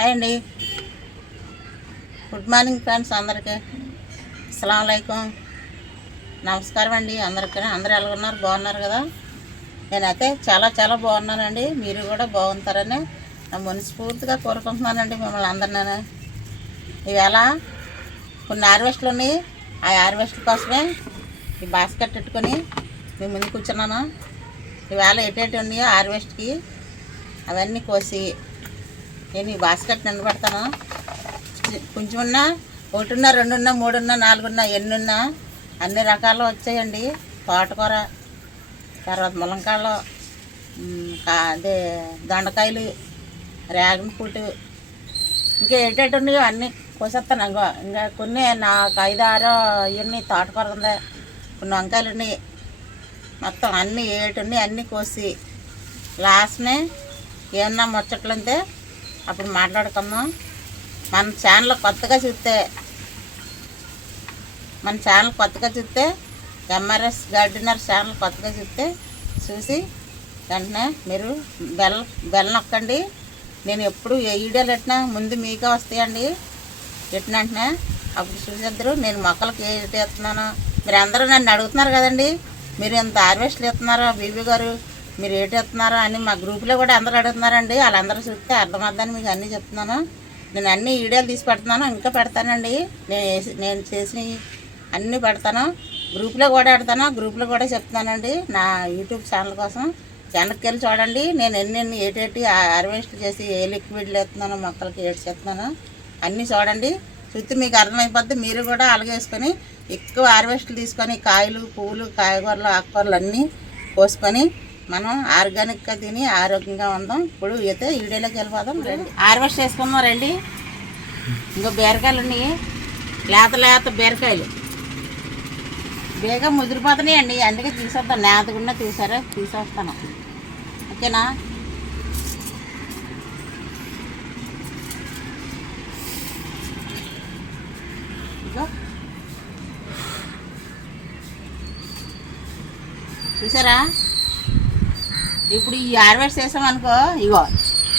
Hi అండి. Good morning friends అందరికీ. అస్సలం అయికం నమస్కారం అండి అందరికీ. అందరూ ఎలా ఉన్నారు? బాగున్నారు కదా? నేనైతే చాలా చాలా బాగున్నానండి. మీరు కూడా బాగుంటారని నా మనస్ఫూర్తిగా కోరుకుంటున్నానండి మిమ్మల్ని అందరినీ ఈవేళ కొన్ని హార్వెస్ట్లు ఉన్నాయి. ఆ హార్వెస్ట్ కోసమే ఈ బాస్కెట్ పెట్టుకొని మీ ముందు కూర్చున్నాను. ఈవేళ ఎటేటి ఉన్నాయో హార్వెస్ట్కి అవన్నీ కోసి నేను ఈ బాస్కెట్ నిలబడతాను కొంచెం ఉన్నా ఒకటిన్నా రెండున్నా మూడున్నా నాలుగున్నా ఎన్నున్నా అన్ని రకాలు వచ్చాయండి. తోటకూర తర్వాత ములంకాయలు అదే దొండకాయలు రేగన్ ఫ్రూట్ ఇంకా ఏంటంటే ఉన్నాయో అన్నీ కోసేస్తాను. ఇంకో ఇంకా కొన్ని నాకు ఐదు ఆరో ఇవన్నీ తోటకూర ఉంది కొన్ని వంకాయలు ఉన్నాయి. మొత్తం అన్నీ ఏటి ఉన్నాయి అన్నీ కోసి లాస్ట్నే ఏమన్నా ముచ్చట్లు అప్పుడు మాట్లాడకమ్మా. మన ఛానల్ కొత్తగా చూస్తే మన ఛానల్ కొత్తగా చూస్తే ఎంఆర్ఎస్ గార్డెనర్ ఛానల్ కొత్తగా చూస్తే చూసి వెంటనే మీరు బెల్ బెల్ నొక్కండి. నేను ఎప్పుడు ఏ వీడియోలు పెట్టినా ముందు మీకే వస్తాయండి. పెట్టిన వెంటనే అప్పుడు చూసేద్దరు నేను మొక్కలకి ఏటి ఇస్తున్నాను? మీరు అందరూ నన్ను అడుగుతున్నారు కదండి. మీరు ఎంత హార్వెస్ట్లు ఇస్తున్నారో బీబీ గారు మీరు ఏటి ఇస్తున్నారో అని మా గ్రూప్లో కూడా అందరూ అడుగుతున్నారండి. వాళ్ళందరూ చూస్తే అర్థమవుద్దని మీకు అన్నీ చెప్తున్నాను. నేను అన్ని వీడియోలు తీసి పెడుతున్నాను ఇంకా పెడతానండి. నేను వేసి నేను చేసినవి అన్నీ పెడతాను. గ్రూప్లో కూడా పెడతాను గ్రూప్లో కూడా చెప్తున్నానండి. నా యూట్యూబ్ ఛానల్ కోసం వెనక్కి వెళ్ళి చూడండి. నేను ఎన్నెన్ని ఏటేటి హార్వెస్ట్ చేసి ఏ లిక్విడ్లు వేస్తున్నానో మొక్కలకి ఏటి చేస్తున్నాను అన్నీ చూడండి. చూస్తే మీకు అర్థమైపోద్ది. మీరు కూడా అలగేసుకొని ఎక్కువ హార్వెస్ట్లు తీసుకొని కాయలు పువ్వులు కాయగూరలు ఆకుకూరలు అన్నీ కోసుకొని మనం ఆర్గానిక్గా తిని ఆరోగ్యంగా ఉందాం. ఇప్పుడు అయితే ఈడేలోకి వెళ్ళిపోదాం రండి. హార్వెస్ట్ చేసుకుందాం రండి. ఇంకో బీరకాయలు ఉన్నాయి. లేత లేత బీరకాయలు. బేగా ముదిరిపోతున్నాయి అండి. అందుకే తీసేద్దాం. నేతకుండా తీసారా? తీసేస్తాను. ఓకేనా? చూసారా? ఇప్పుడు ఈ హార్వెస్ట్ చేసామనుకో ఇగో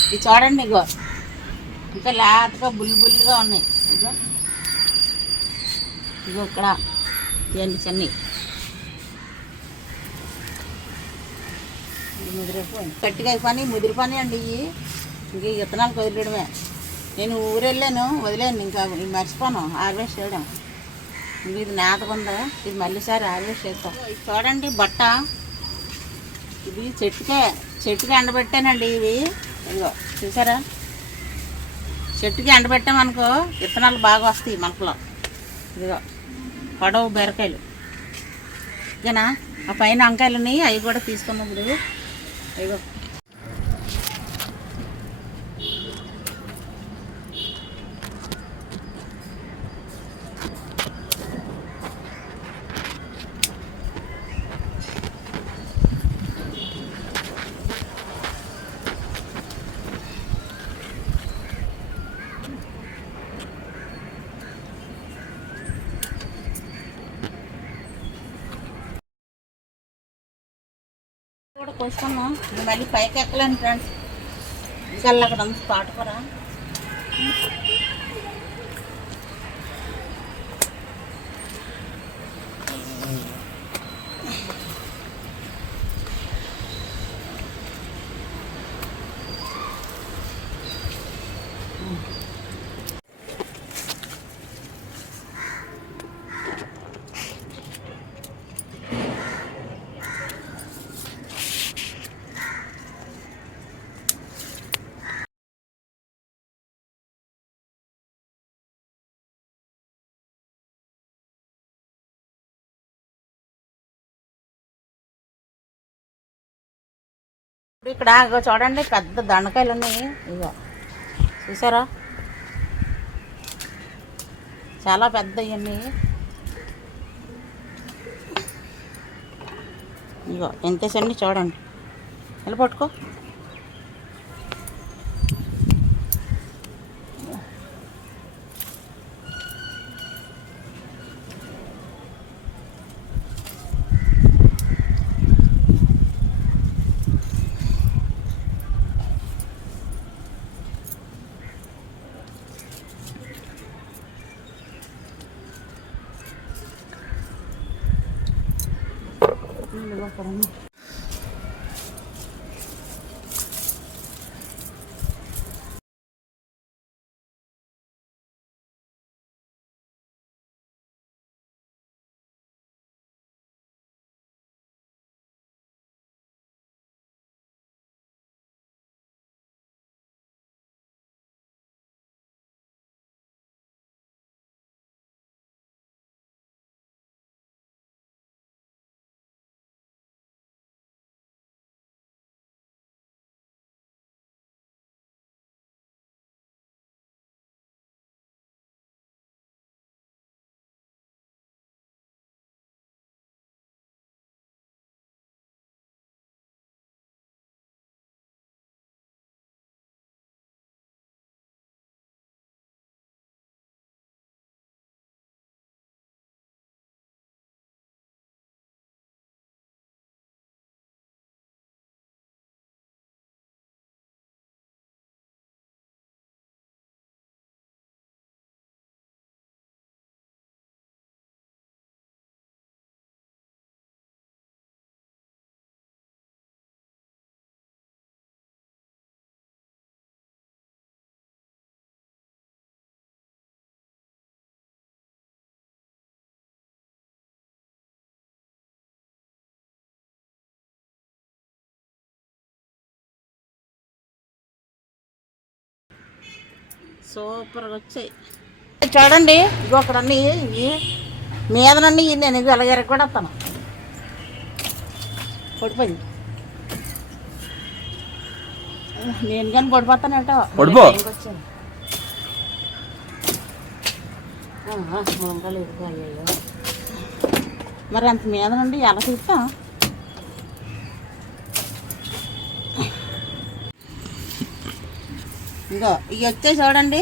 ఇది చూడండి ఇగో. ఇంకా లేతగా బుల్లి బుల్లిగా ఉన్నాయి. ఇగో. ఇగో ఇక్కడ ఇవన్నీ చిన్నవి ముదిరిపోయి గట్టిగా అయిపోయి ముదిరిపోయి అండి ఇవి ఇంక ఈ విత్తనాలు వదిలేయడమే నేను ఊరు వెళ్ళాను వదిలేను ఇంకా మర్చిపోను హార్వెస్ట్ చేయడం. ఇంక ఇది నేతగా ఇది మళ్ళీసారి హార్వెస్ట్ చేస్తాం. ఇది చూడండి బట్ట. ఇది చెట్టుకే చెట్టుకి ఎండబెట్టానండి ఇవి. ఇదిగో చూసారా? చెట్టుకి ఎండబెట్టామనుకో విత్తనాలు బాగా వస్తాయి మొలకలో. ఇదిగో పొడవు బీరకాయలు. ఇకనా ఆ పైన వంకాయలున్నాయి అవి కూడా తీసుకున్నప్పుడు ఇదిగో కూడా కోసుకున్నాం మళ్ళీ పైకి ఎక్కలేను ఫ్రెండ్స్ ఇంకా అక్కడ ఉంది పాట ఇప్పుడు ఇక్కడ చూడండి పెద్ద దండకాయలు ఉన్నాయి ఇగో చూసారా? చాలా పెద్ద ఇవన్నీ ఇగో ఎంతేసండి చూడండి. వెళ్ళి పట్టుకో. no le va para. సూపర్గా వచ్చాయి చూడండి అన్నీ ఇవి. మీదనన్నీ ఇవి నేను ఇవి అలాగే కూడా వస్తాను పడిపోయింది. నేను కానీ పడిపోతానంట పడిపో. మునగాలు ఎదుగు అయ్యాయో మరి అంత మీద నుండి ఎలా చూస్తాం? ఇదిగో ఇవి వచ్చాయి చూడండి.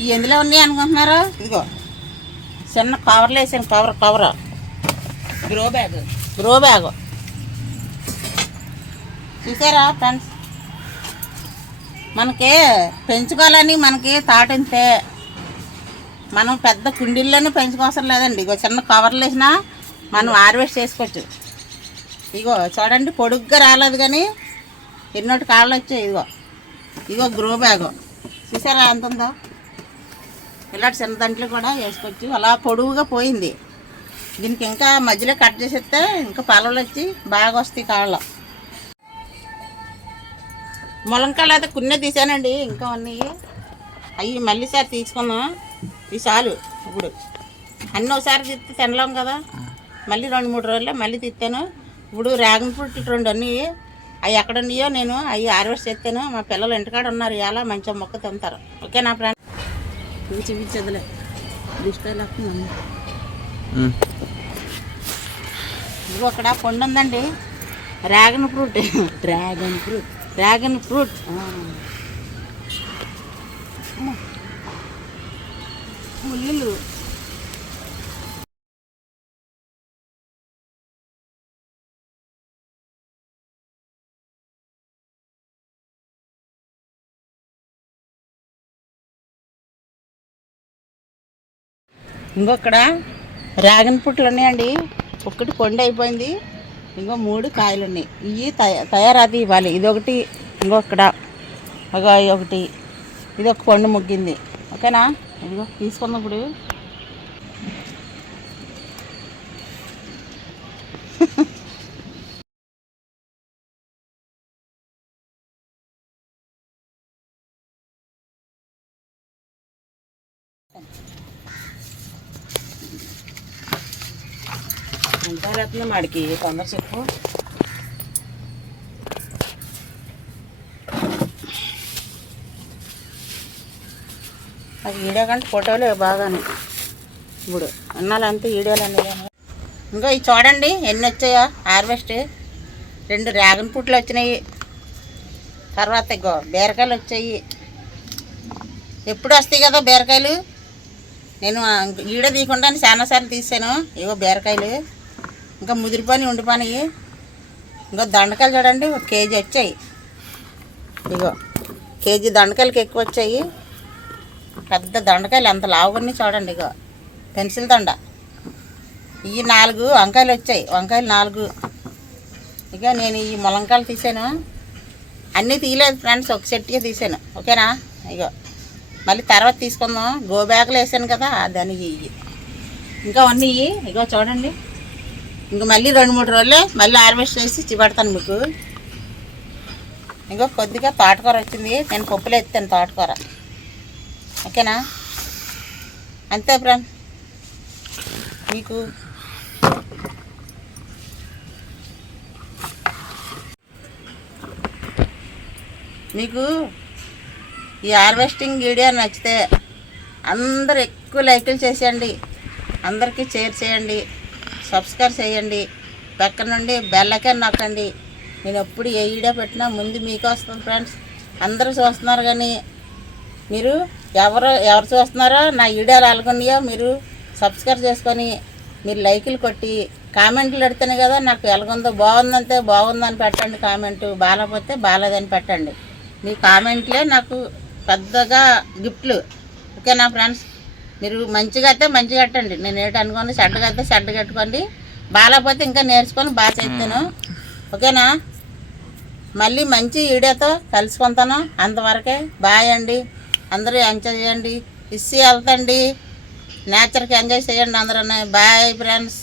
ఇవి ఎందులో ఉన్నాయి అనుకుంటున్నారు? ఇదిగో చిన్న కవర్లు వేసాను cover cover grow bag grow bag చూసారా ఫ్రెండ్స్ మనకి పెంచుకోవాలని మనకి తాటింతే మనం పెద్ద కుండీల్లోనే పెంచుకోవసరం లేదండి. ఇగో చిన్న కవర్లు వేసినా మనం హార్వెస్ట్ చేసుకోవచ్చు. ఇగో చూడండి పొడుగ్గా రాలేదు కానీ ఎన్నోటి కాళ్ళు వచ్చాయి ఇదిగో. ఇగో గ్రో బ్యాగ్. చూసారా ఎంత ఉందో ఇలాంటి చిన్న దాంట్లో కూడా వేసుకోవచ్చు. అలా పొడువుగా పోయింది. దీనికి ఇంకా మధ్యలో కట్ చేసేస్తే ఇంకా పలవలు వచ్చి బాగా వస్తాయి కాళ్ళు ములంకాయలు అయితే కొన్ని తీసానండి. ఇంకా ఉన్నాయి అవి మళ్ళీ సారి తీసుకుందాం. ఇవి చాలు ఇప్పుడు. అన్నీ ఒకసారి తీస్తే తినలేం కదా. మళ్ళీ రెండు మూడు రోజుల్లో మళ్ళీ తీస్తాను ఇప్పుడు డ్రాగన్ ఫ్రూట్ రెండు అన్నీ అవి ఎక్కడ ఉన్నాయో నేను అవి హార్వెస్ట్ చేస్తాను. మా పిల్లలు ఇంటికాడ ఉన్నారు. ఇలా మంచిగా మొక్క తింటారు. ఓకే నా ఫ్రెండ్. వస్తుందండి ఇదిగో అక్కడ పండు ఉందండి. Dragon fruit. Dragon fruit. Dragon fruit. ముళ్ళు ఇంకొక్కడ డ్రాగన్ పుట్లు ఉన్నాయండి. ఒకటి కొండ అయిపోయింది. ఇంకో మూడు కాయలు ఉన్నాయి. ఇవి తయ తయారది ఇవ్వాలి. ఇదొకటి ఒకటి ఇంకొకడ ఒక ఒకటి ఇది ఒక పండు ముగ్గింది. ఓకేనా? ఇదిగో తీసుకుందాం ఇప్పుడు మాడికి తొందర చెప్పు. అది వీడియో కంటే ఫోటోలే బాగానే. ఇప్పుడు అన్నాలంతా వీడియోలు అన్నీ ఇంకా ఇవి చూడండి ఎన్ని వచ్చాయో. హార్వెస్ట్ రెండు డ్రాగన్ ఫ్రూట్లు వచ్చినాయి. తర్వాత ఇగో బీరకాయలు వచ్చాయి. ఎప్పుడు వస్తాయి కదా బీరకాయలు? నేను ఈడ తీయకుండా చాలాసార్లు తీసాను. ఇగో బీరకాయలు. ఇంకా ముదిరిపోయి ఉండిపోయినాయి ఇంకా దండకాయలు చూడండి ఒక కేజీ వచ్చాయి. ఇగో కేజీ దండకాయలకి ఎక్కువ వచ్చాయి. పెద్ద దొండకాయలు ఎంత లావుకొని చూడండి ఇగో. పెన్సిల్ దండ. ఇవి నాలుగు వంకాయలు వచ్చాయి. వంకాయలు నాలుగు. ఇక నేను ఈ ములంకాయలు తీసాను. అన్నీ తీయలేదు ఫ్రెండ్స్ ఒక సెట్గా తీసాను. ఓకేనా? ఇగో మళ్ళీ తర్వాత తీసుకుందాం. గో వేసాను కదా దానికి ఇవి ఇంకా అన్నీ ఇగో చూడండి. ఇంక మళ్ళీ రెండు మూడు రోజులే మళ్ళీ హార్వెస్ట్ చేసి చిపెడతాను మీకు. ఇంకో కొద్దిగా తోటకూర వచ్చింది. నేను పప్పులు ఎత్తాను తోటకూర. ఓకేనా? అంతే ఫ్రెండ్ మీకు మీకు ఈ హార్వెస్టింగ్ వీడియో నచ్చితే అందరు ఎక్కువ లైకులు చేసేయండి. అందరికీ షేర్ చేయండి. సబ్స్క్రైబ్ చేయండి. పక్క నుండి బెల్లకే నొక్కండి. నేను ఎప్పుడు ఏ వీడియో పెట్టినా ముందు మీకు వస్తుంది ఫ్రెండ్స్ అందరూ చూస్తున్నారు కానీ మీరు ఎవరు ఎవరు చూస్తున్నారో నా వీడియోలు ఎలాగున్నాయో మీరు సబ్స్క్రైబ్ చేసుకొని మీరు లైకులు కొట్టి కామెంట్లు పెడితేనే కదా నాకు ఎలాగుందో బాగుందంటే బాగుందని పెట్టండి కామెంట్ బాగాలేకపోతే బాగాలేదని పెట్టండి. మీ కామెంట్లే నాకు పెద్దగా గిఫ్ట్లు ఓకేనా ఫ్రెండ్స్ మీరు మంచిగా అయితే మంచిగా కట్టండి. నేను ఏంటి అనుకోండి చెడ్డగా అయితే చెడ్డ కట్టుకోండి. బాగాలేకపోతే ఇంకా నేర్చుకొని బాగా చేస్తాను. ఓకేనా? మళ్ళీ మంచి వీడియోతో కలుసుకుంటాను. అంతవరకే బాయ్ అండి. అందరూ ఎంజాయ్ చేయండి. ఇస్సి వెళ్తండి. నేచర్కి ఎంజాయ్ చేయండి అందరూ. Bye friends.